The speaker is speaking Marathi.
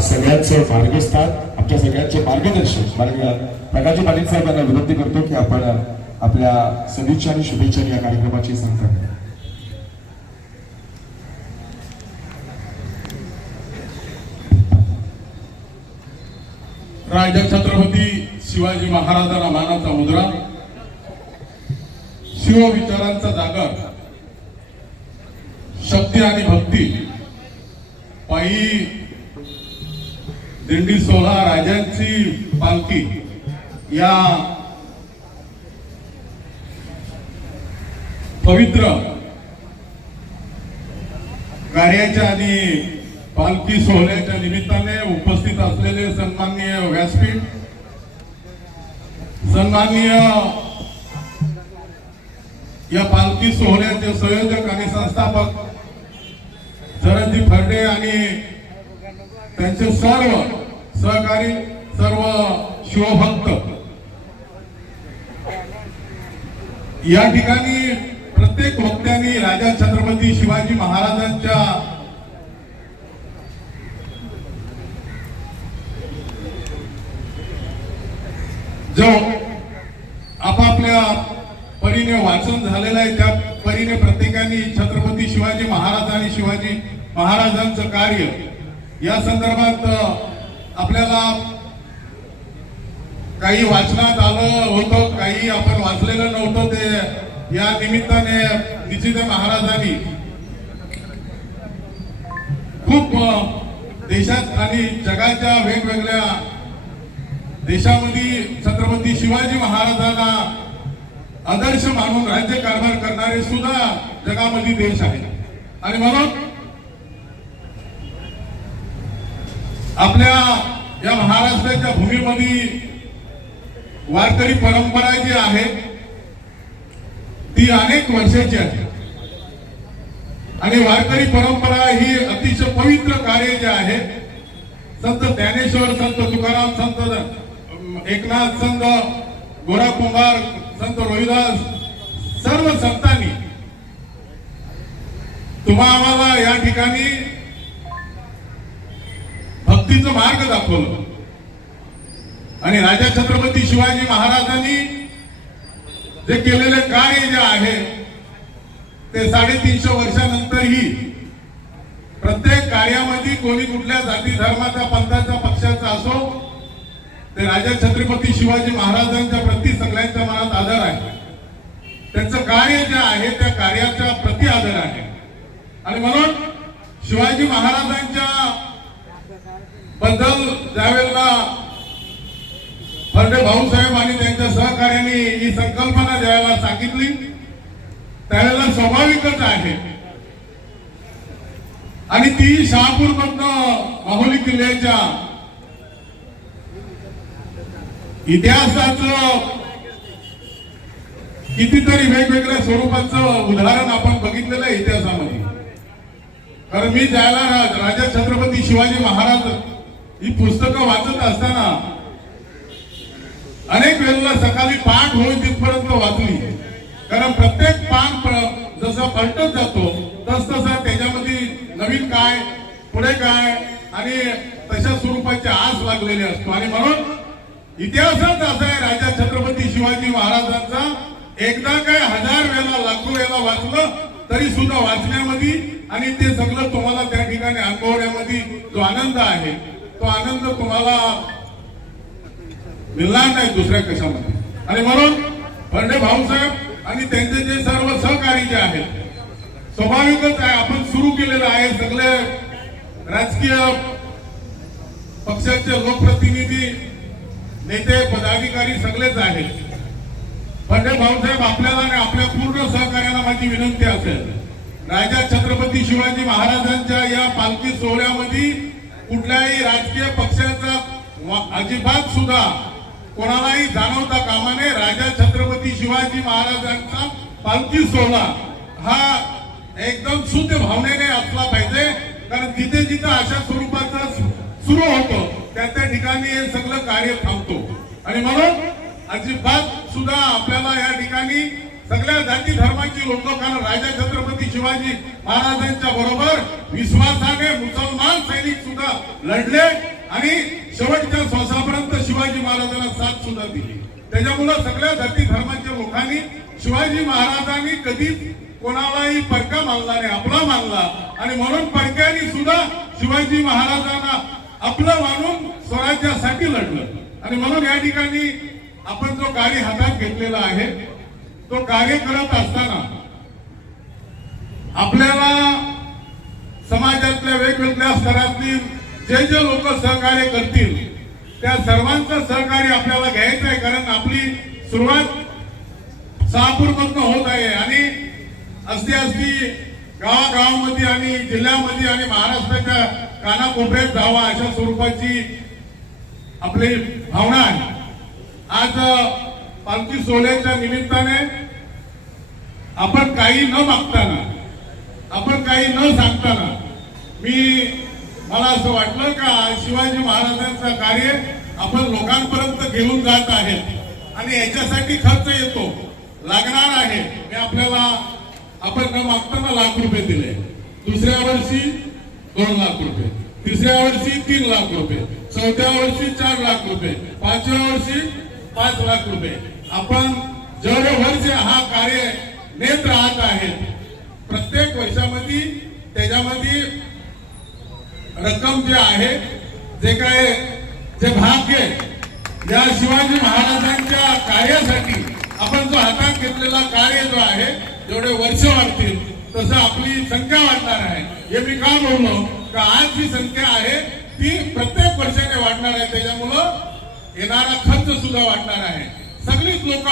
सगळ्यांचे मार्गस्थान, आमच्या सगळ्यांचे मार्गदर्शक प्रकाशजी पाटील साहेबांना विनंती करतो की आपण आपल्या सदिच्छा आणि शुभेच्छा या कार्यक्रमाची सांगता. राजा छत्रपती शिवाजी महाराजांना मानाचा मुद्रा, शिव विचारांचा जागर, शक्ती आणि भक्ती, पायी दिंडी सोहळा, राजांची पालखी या पवित्र कार्याच्या आणि पालखी सोहळ्याच्या निमित्ताने उपस्थित असलेले सन्माननीय व्यासपीठ, सन्माननीय या पालखी सोहळ्याचे संयोजक आणि संस्थापक शरदजी फर्डे आणि त्यांचे सर्व सहकारी, सर्व शिवभक्त, या ठिकाणी प्रत्येक वक्त्यांनी राजा छत्रपती शिवाजी महाराजांच्या जो आपापल्या परीने वाचन झालेलं आहे त्या परीने प्रत्येकाने छत्रपती शिवाजी महाराज आणि शिवाजी महाराजांचं कार्य या संदर्भात आपल्याला काही वाचनात आलं होतं, काही आपण वाचलेलं नव्हतं. ते या निमित्ताने निश्चित महाराजांनी खूप देशात आणि जगाच्या वेगवेगळ्या देशामध्ये छत्रपती शिवाजी महाराजांना आदर्श मानून राज्य कारभार करणारे सुद्धा जगामध्ये देश आहेत. आणि म्हणून आपल्या या महाराष्ट्राच्या भूमीमध्ये वारकरी परंपरा जी आहे ती अनेक वर्षाची आहे आणि वारकरी परंपरा ही अतिशय पवित्र कार्य जे आहे, संत ज्ञानेश्वर, संत तुकाराम, संत एकनाथ, संत गोरा कुंभार, संत रोहिदास, सर्व संतांनी तुम्हा आम्हाला या ठिकाणी भक्तीचं मार्ग दाखवलं आणि राजा छत्रपती शिवाजी महाराजांनी जे केलेले कार्य जे आहे ते 350 वर्षानंतरही प्रत्येक कार्यामध्ये कोणी कुठल्या जाती धर्माचा, पंथाचा, पक्षाचा असो, ते राजा छत्रपती शिवाजी महाराजांच्या प्रती सगळ्यांच्या मनात आदर आहे. त्यांचं कार्य जे आहे त्या कार्याच्या प्रती आदर आहे आणि म्हणून शिवाजी महाराजांच्या बद्दल ज्यावेळेला फर्डे भाऊसाहेब आणि त्यांच्या सहकार्याने ही संकल्पना ज्यावेळेला सांगितली त्यावेळेला स्वाभाविकच आहे आणि ती शहापूरमधनं माहुली किल्ल्याच्या इतिहासाचं कितीतरी वेगवेगळ्या स्वरूपाचं उदाहरण आपण बघितलेलं आहे इतिहासामध्ये. कारण मी ज्याला राजा छत्रपती शिवाजी महाराज ही पुस्तकं वाचत असताना अनेक वेळेला सकाळी पाठ होईल तिथपर्यंत वाचली. कारण प्रत्येक पान जसं पलटत जातो तस तसा त्याच्यामध्ये नवीन काय, पुढे काय आणि तशा स्वरूपाची आस लागलेली असतो आणि म्हणून इतिहासच असा आहे राजा छत्रपती शिवाजी महाराजांचा. एकदा काय 1000 वेळा, लाखो वेळा वाचलं तरी सुद्धा वाचण्यामध्ये आणि ते सगळं तुम्हाला त्या ठिकाणी अनुभवण्यामध्ये जो आनंद आहे तो आनंद तुम्हाला मिळणार नाही दुसऱ्या कशामध्ये. आणि म्हणून फर्डे भाऊसाहेब आणि त्यांचे जे सर्व सहकारी जे आहेत, स्वाभाविकच आहे आपण सुरू केलेलं आहे. सगळे राजकीय पक्षाचे लोकप्रतिनिधी, नेते, पदाधिकारी सगळेच आहेत. फर्डे भाऊसाहेब आपल्याला आणि आपल्या पूर्ण सहकार्याला माझी विनंती असेल, राजा छत्रपती शिवाजी महाराजांच्या या पालखी सोहळ्यामध्ये कुठल्याही राजकीय पक्षाचा अजिबात सुद्धा कोणालाही जाणवता कामा नये. राजा छत्रपती शिवाजी महाराजांचा पालखी सोहळा हा एकदम शुद्ध भावनेने असला पाहिजे. कारण जिथे जिथे अशा स्वरूपाचं सुरू होतो त्या ठिकाणी हे सगळं कार्य थांबतो आणि म्हणून अजिबात सुद्धा आपल्याला या ठिकाणी सगळ्या जाती धर्माची लोक, कारण राजा छत्रपती शिवाजी महाराजांच्या बरोबर विश्वासाने मुसलमान सैनिक सुद्धा लढले आणि शेवटच्या श्वासापर्यंत शिवाजी महाराजांना साथ सुद्धा दिली. त्याच्यामुळं सगळ्या जाती धर्माच्या लोकांनी शिवाजी महाराजांनी कधीच कोणालाही परका मानला नाही, आपला मानला. आणि म्हणून परक्यांनी सुद्धा शिवाजी महाराजांना आपलं मानून स्वराज्यासाठी लढलं. आणि म्हणून या ठिकाणी आपण जो कार्य हातात घेतलेला आहे तो कार्य करत असताना आपल्याला समाजातल्या वेगवेगळ्या स्तरातील जे जे लोक सहकार्य करतील त्या सर्वांचं सहकार्य आपल्याला घ्यायचं आहे. कारण आपली सुरुवात शहापूरमधून होत आहे आणि असती गावागावामध्ये आणि जिल्ह्यामध्ये आणि महाराष्ट्राच्या कानाकोपऱ्यात जावा अशा स्वरूपाची आपली भावना आहे. आज पालखी सोहळ्याच्या निमित्ताने आपण काही न मागताना, आपण काही न सांगताना मला असं वाटलं का शिवाजी महाराजांचं कार्य आपण लोकांपर्यंत घेऊन जात आहेत आणि याच्यासाठी खर्च येतो, लागणार आहे. मी आपल्याला आपण न मागताना ₹1,00,000 दिले, दुसऱ्या वर्षी ₹2,00,000, तिसऱ्या वर्षी ₹3,00,000, चौथ्या वर्षी ₹4,00,000, पाचव्या वर्षी ₹5,00,000. आपण जेवढे वर्ष हा कार्य नेत राहत आहेत प्रत्येक वर्षामध्ये त्याच्यामध्ये रक्कम जे आहे जे भाग्य या शिवाजी महाराजांच्या कार्यासाठी आपण जो हातात घेतलेला कार्य जो आहे जेवढे वर्ष वाढतील तसं आपली संख्या वाढणार आहे. हे मी का बोललो का आज जी संख्या आहे ती प्रत्येक वर्षाने वाढणार आहे. त्याच्यामुळं येणारा खर्च सुद्धा वाढणार आहे. सगळीच लोक